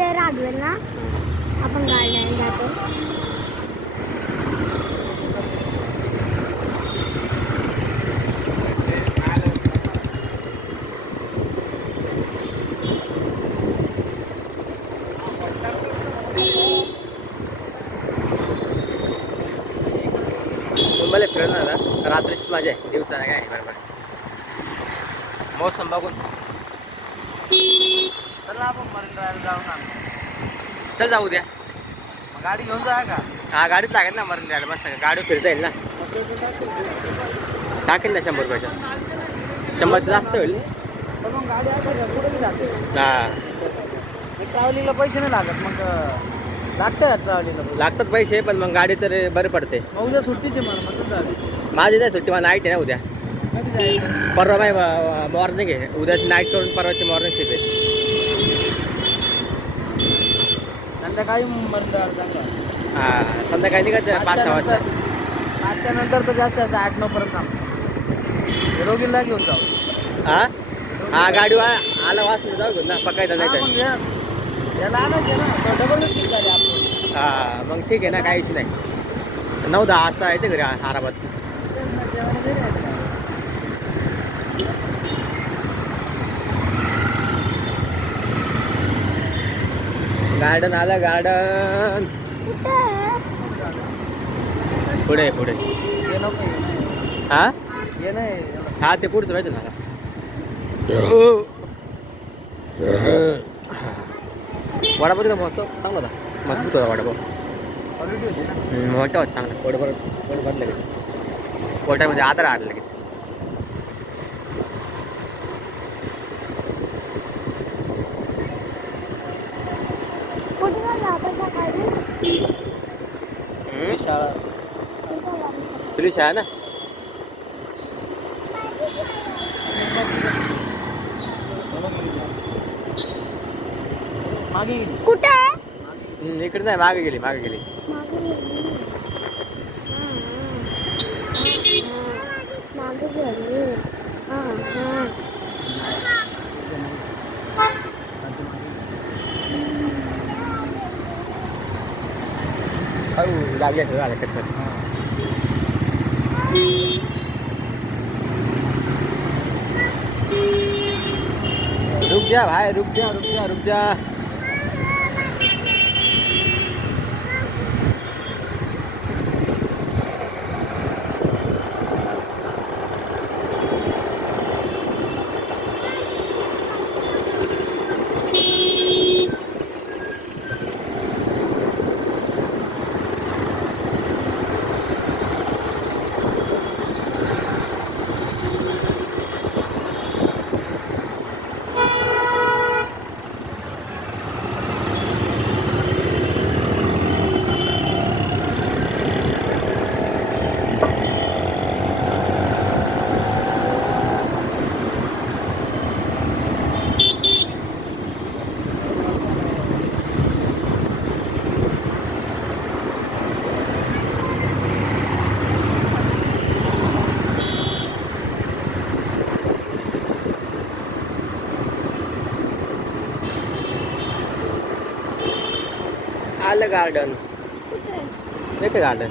Player आठवेल ना आपण गार्डन जातो. मुंबईला फिरणार ना रात्रीच मजा आहे, दिवसाला काय बरोबर. मोसम बघून चला आपण मरीन ड्राईव्ह जाऊन आणू. चल जाऊ द्या. मग गाडी घेऊन जा का? हा गाडीच लागेल ना मरून द्यायला, मस्त गाडी फिरता येईल ना. टाकेल ना 100 रुपयाच्या, 100चं जास्त होईल. पण मग गाडी आहे का कुठे जाते? हा ट्रॅव्हलिंगला पैसे नाही लागत, मग लागतं ट्रॅव्हलिंगला. लागतात पैसे, पण मग गाडी तर बरं पडते. मग उद्या सुट्टीचे मला मग जावे. माझी नाही सुट्टी, मला नाईट आहे ना उद्या. कधी जायचं? परवा बाय मॉर्निंग आहे, उद्याची नाईट करून परवाची मॉर्निंग शिप आहे. संध्याकाळी मरीन ड्राईव्ह चांगला. हा संध्याकाळी निघायचं 5-6 वाजता. 8च्या नंतर तर जास्त असतं, 8-9 पर्यंत थांबतो. रोगीला घेऊन जाऊ. हा हा गाडी आला वाचून जाऊ घेऊन ना, पकायचं नाही हा, तर. मग याला आणायचे ना, डबल सीट झाली आपली. हा मग ठीक आहे ना, काहीच नाही. 9-10 वाजता येते घरी आरामात. गार्डन आलं, गार्डन पुढे पुढे. हे नको. हा हे नाही. हा ते पुढचं पाहिजे ना. वडापाव तिथं मस्त चांगला होता, मजबूत होता वडापाव. ऑलरेडी होती ना. मोठा होता चांगला, पोटभर लगेच, पोटामध्ये आधार आला लगेच. कुठे जायला आपण सकाळी? शाळा. तुझी शाळा ना. मागे कुठे आहे? इकडे नाही, मागे गेली मागे गेली. मागे गेली. लागली असेल झालं कटकट. रुक जा भाई, रुक जा रुक जा रुक जा. आलं गार्डन, कुठे? नाही का गार्डन.